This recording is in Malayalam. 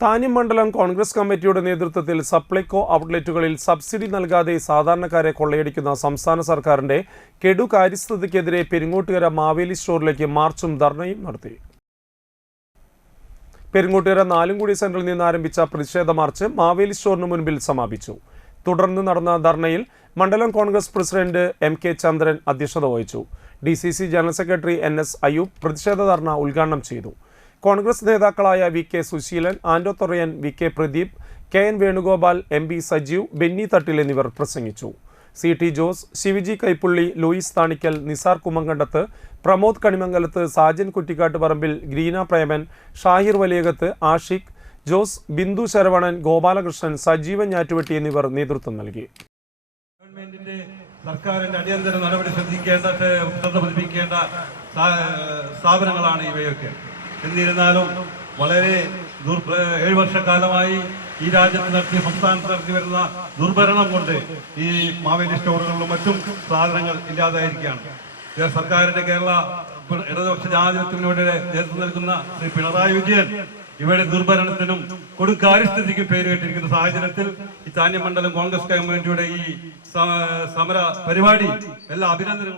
താന്യം മണ്ഡലം കോൺഗ്രസ് കമ്മിറ്റിയുടെ നേതൃത്വത്തിൽ സപ്ലൈകോ ഔട്ട്ലെറ്റുകളിൽ സബ്സിഡി നൽകാതെ സാധാരണക്കാരെ കൊള്ളയടിക്കുന്ന സംസ്ഥാന സർക്കാരിന്റെ കെടു കാര്യസ്ഥതയ്ക്കെതിരെ പെരിങ്ങോട്ടുകര മാവേലി സ്റ്റോറിലേക്ക് മാർച്ചും ധർണയും നടത്തി. പെരിങ്ങോട്ടുകര നാലുംകുടി സെന്ററിൽ നിന്ന് ആരംഭിച്ച പ്രതിഷേധ മാർച്ച് മാവേലി സ്റ്റോറിന് മുൻപിൽ സമാപിച്ചു. തുടർന്ന് നടന്ന ധർണയിൽ മണ്ഡലം Congress president M K Chandran അധ്യക്ഷത വഹിച്ചു. D general secretary N S Ayyub പ്രതിഷേധ ധർണ ഉദ്ഘാടനം ചെയ്തു. കോൺഗ്രസ് നേതാക്കളായ V K Susheelan Ando Thorayan V K Pradeep K N Venugopal M P Sajeev Benny Thattil എന്നിവർ പ്രസംഗിച്ചു. സി ടി ജോസ് ശിവജി കൈപ്പുള്ളി ലൂയിസ് താണിക്കൽ നിസാർ കുമ്മങ്കണ്ടത്ത് പ്രമോദ് കണിമംഗലത്ത് സാജൻ കുറ്റിക്കാട്ട് പറമ്പിൽ ഗ്രീന പ്രേമൻ ഷാഹിർ വലിയകത്ത് ആഷിഖ് ജോസ് ബിന്ദു ശരവണൻ ഗോപാലകൃഷ്ണൻ സജീവൻ ഞാറ്റുവെട്ടി എന്നിവർ നേതൃത്വം നൽകി. ഗവൺമെന്റിന്റെ സർക്കാരിന്റെ അടിയന്തര നടപടി ശ്രദ്ധിക്കേണ്ട ശ്രദ്ധ പതിപ്പിക്കേണ്ട സ്ഥാ- സ്ഥാപനങ്ങളാണ് ഇവയൊക്കെ. എന്നിരുന്നാലും വളരെ ഏഴ് വർഷക്കാലമായി ഈ രാജ്യത്ത് നടത്തി സംസ്ഥാനത്ത് നടത്തി വരുന്ന ദുർഭരണം കൊണ്ട് ഈ മാവേലി സ്റ്റോറുകളിലും മറ്റും സാധനങ്ങൾ ഇല്ലാതായിരിക്കുകയാണ്. സർക്കാരിന്റെ കേരള ഇടതുപക്ഷ ജനാധിപത്യത്തിനുവേണ്ടി നേതൃത്വം നൽകുന്ന ശ്രീ പിണറായി വിജയൻ ഇവയുടെ ദുർഭരണത്തിനും കൊടുക്കാരിസ്ഥിതിക്കും പേര് കേട്ടിരിക്കുന്ന സാഹചര്യത്തിൽ ഈ താന്യമണ്ഡലം കോൺഗ്രസ് കമ്മ്യൂണിറ്റിയുടെ ഈ സമര പരിപാടി എല്ലാ അഭിനന്ദനങ്ങളും